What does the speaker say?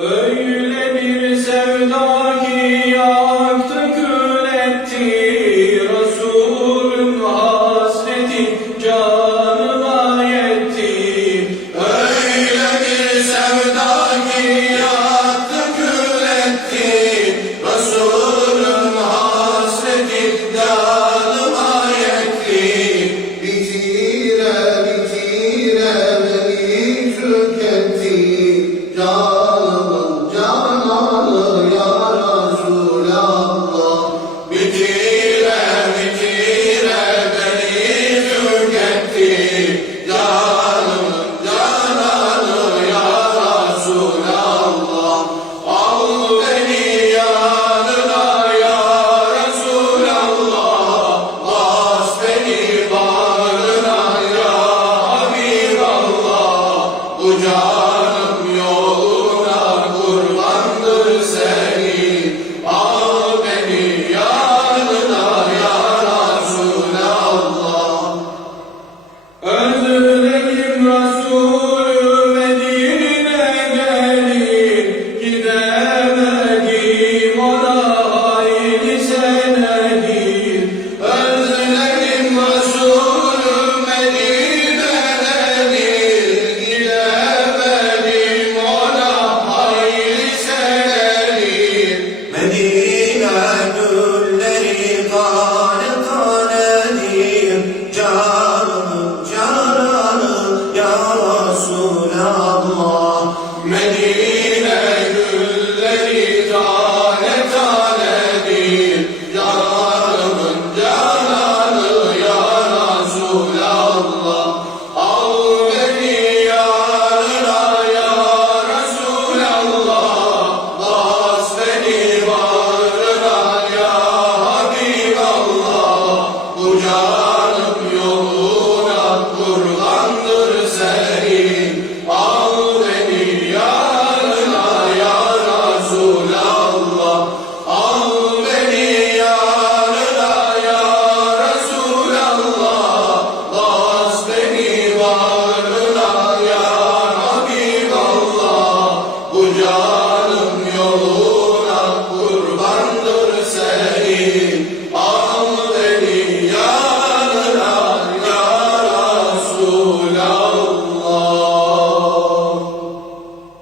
Öyle bir sevda Puja